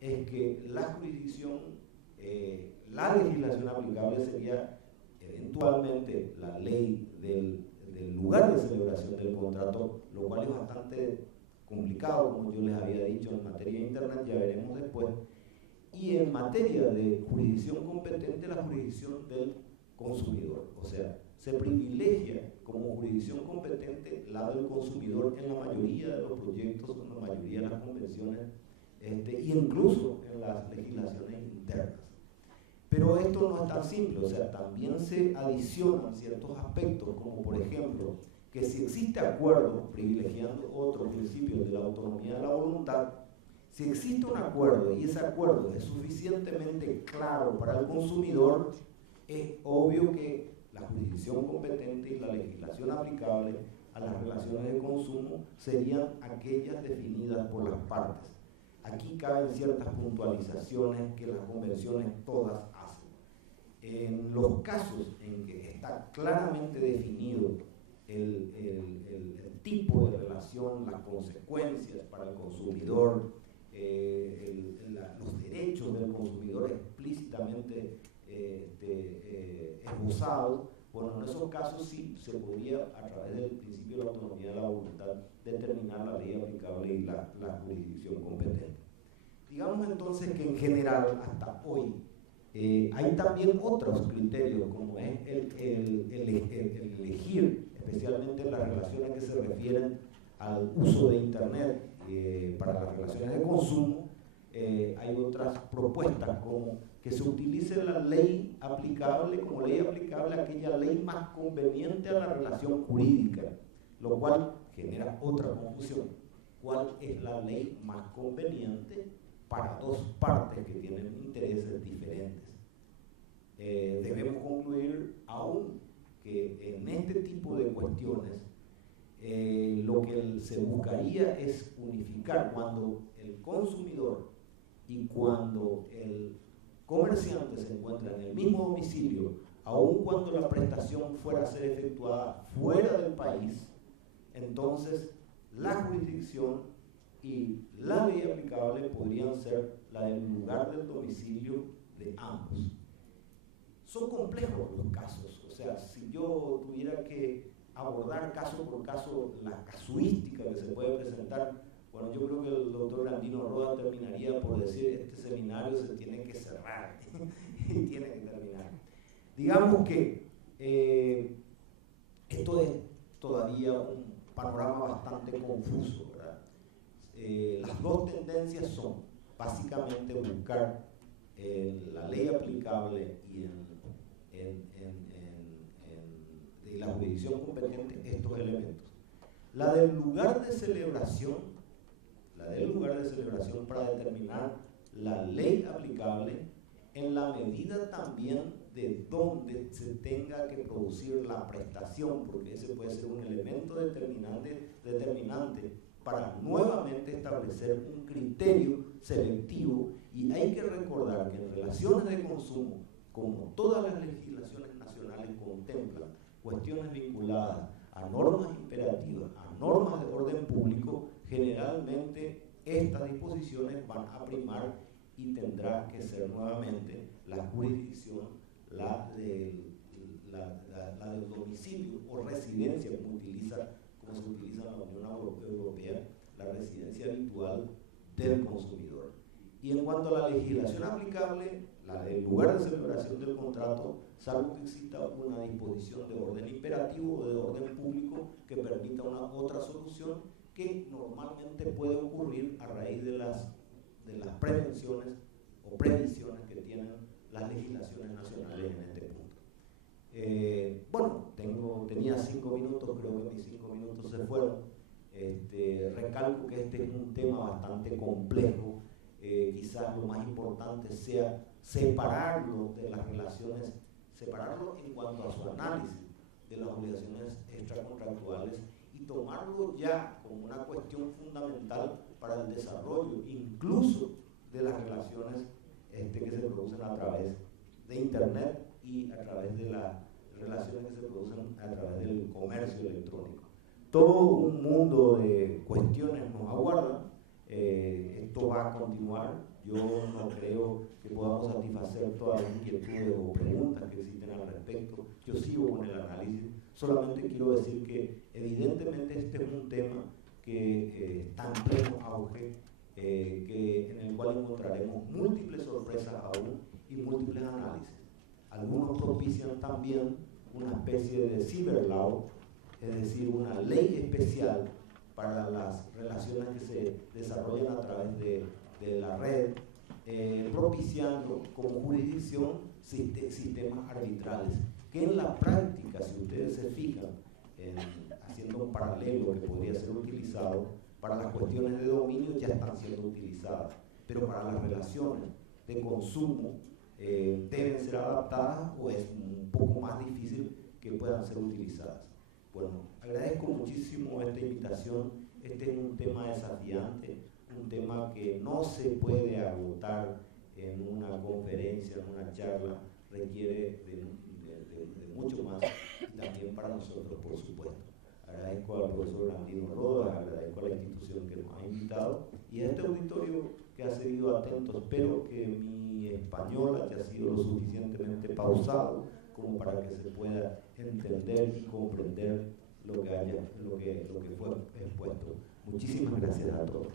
es que la jurisdicción, la legislación aplicable sería eventualmente la ley del lugar de celebración del contrato, lo cual es bastante complicado, como yo les había dicho, en materia de Internet, ya veremos después. Y en materia de jurisdicción competente, la jurisdicción del consumidor. O sea, se privilegia como jurisdicción competente la del consumidor en la mayoría de los proyectos, en la mayoría de las convenciones, y incluso en las legislaciones internas. Pero esto no es tan simple, o sea, también se adicionan ciertos aspectos, como por ejemplo, que si existe acuerdo, privilegiando otros principios de la autonomía de la voluntad, si existe un acuerdo y ese acuerdo es suficientemente claro para el consumidor, es obvio que la jurisdicción competente y la legislación aplicable a las relaciones de consumo serían aquellas definidas por las partes. Aquí caben ciertas puntualizaciones que las convenciones todas hacen. En los casos en que está claramente definido el tipo de relación, las consecuencias para el consumidor, los derechos del consumidor explícitamente esbozados, bueno, en esos casos sí se podría, a través del principio de la autonomía de la voluntad, determinar la ley aplicable y la jurisdicción competente. Digamos entonces que en general, hasta hoy, hay también otros criterios, como es el elegir, especialmente en las relaciones que se refieren al uso de Internet para las relaciones de consumo. Hay otras propuestas como que se utilice la ley aplicable como ley aplicable a aquella ley más conveniente a la relación jurídica, lo cual genera otra confusión. ¿Cuál es la ley más conveniente para dos partes que tienen intereses diferentes? Debemos concluir aún que en este tipo de cuestiones lo que se buscaría es unificar cuando el consumidor y cuando el comerciante se encuentran en el mismo domicilio, aun cuando la prestación fuera a ser efectuada fuera del país, entonces la jurisdicción y la ley aplicable podrían ser la del lugar del domicilio de ambos. Son complejos los casos, o sea, si yo tuviera que abordar caso por caso la casuística que se puede presentar, bueno, yo creo que el doctor Gandino Roa terminaría por decir este seminario se tiene que cerrar y tiene que terminar. Digamos que esto es todavía un panorama bastante confuso, ¿verdad? Las dos tendencias son básicamente buscar la ley aplicable y de la jurisdicción competente estos elementos. La del lugar de celebración, para determinar la ley aplicable en la medida también de dónde se tenga que producir la prestación, porque ese puede ser un elemento determinante para nuevamente establecer un criterio selectivo. Y hay que recordar que en relaciones de consumo, como todas las legislaciones nacionales contemplan cuestiones vinculadas a normas imperativas, a normas de orden público, generalmente estas disposiciones van a primar y tendrá que ser nuevamente la jurisdicción, la del domicilio o residencia, como se utiliza en la Unión Europea, la residencia habitual del consumidor. Y en cuanto a la legislación aplicable, la del lugar de celebración del contrato, salvo que exista una disposición de orden imperativo o de orden público que permita una otra solución, que normalmente puede ocurrir a raíz de las prevenciones o previsiones que tienen las legislaciones nacionales en este punto. Bueno, tenía 5 minutos, creo que mis 5 minutos se fueron. Recalco que este es un tema bastante complejo. Quizás lo más importante sea separarlo de las relaciones, separarlo en cuanto a su análisis de las obligaciones extracontractuales y tomarlo ya como una cuestión fundamental para el desarrollo incluso de las relaciones que se producen a través de Internet y a través de las relaciones que se producen a través del comercio electrónico. Todo un mundo de cuestiones nos aguardan. Esto va a continuar. Yo no creo que podamos satisfacer todas las inquietudes o preguntas que existen al respecto. Yo sigo con el análisis. Solamente quiero decir que evidentemente este es un tema que está en pleno auge, en el cual encontraremos múltiples sorpresas aún y múltiples análisis. Algunos propician también una especie de cyberlaw, es decir, una ley especial para las relaciones que se desarrollan a través de la red, propiciando como jurisdicción sistemas arbitrales, que en la práctica, si ustedes se fijan, haciendo un paralelo que podría ser utilizado para las cuestiones de dominio, ya están siendo utilizadas, pero para las relaciones de consumo deben ser adaptadas o es un poco más difícil que puedan ser utilizadas. Bueno, agradezco muchísimo esta invitación. Este es un tema desafiante, un tema que no se puede agotar en una conferencia, en una charla, requiere de mucho más, y también para nosotros, por supuesto. Agradezco al profesor Landino Rodas, agradezco a la institución que nos ha invitado y a este auditorio que ha seguido atento. Espero que mi español haya sido lo suficientemente pausado como para que se pueda entender y comprender lo que fue expuesto. Muchísimas gracias a todos.